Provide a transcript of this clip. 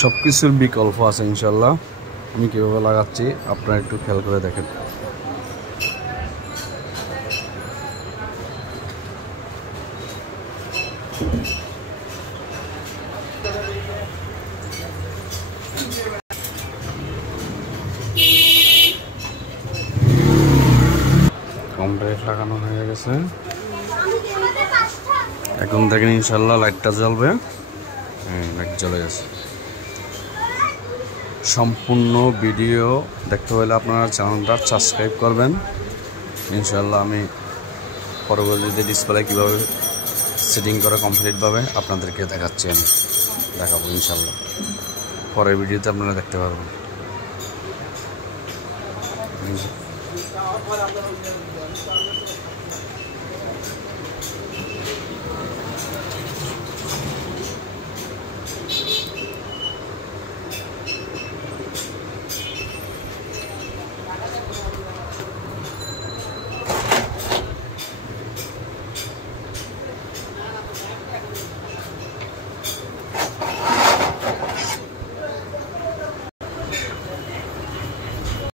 সব কিছুর বিকল্প আছে ইনশাল্লাহ। আমি কীভাবে লাগাচ্ছি আপনারা একটু খেয়াল করে দেখেন। কমপ্লিট লাগানো হয়ে গেছে। এখন দেখেন ইনশাল্লাহ লাইটটা জ্বলবে। লাইট জ্বলে গেছে। সম্পূর্ণ ভিডিও দেখতে হলে আপনারা চ্যানেলটা সাবস্ক্রাইব করবেন। ইনশাল্লাহ আমি পরবর্তীতে ডিসপ্লে কীভাবে সেটিং করা কমপ্লিটভাবে আপনাদেরকে দেখাচ্ছি, আমি দেখাবো ইনশাল্লাহ। পরের ভিডিওতে আপনারা দেখতে পারবেন।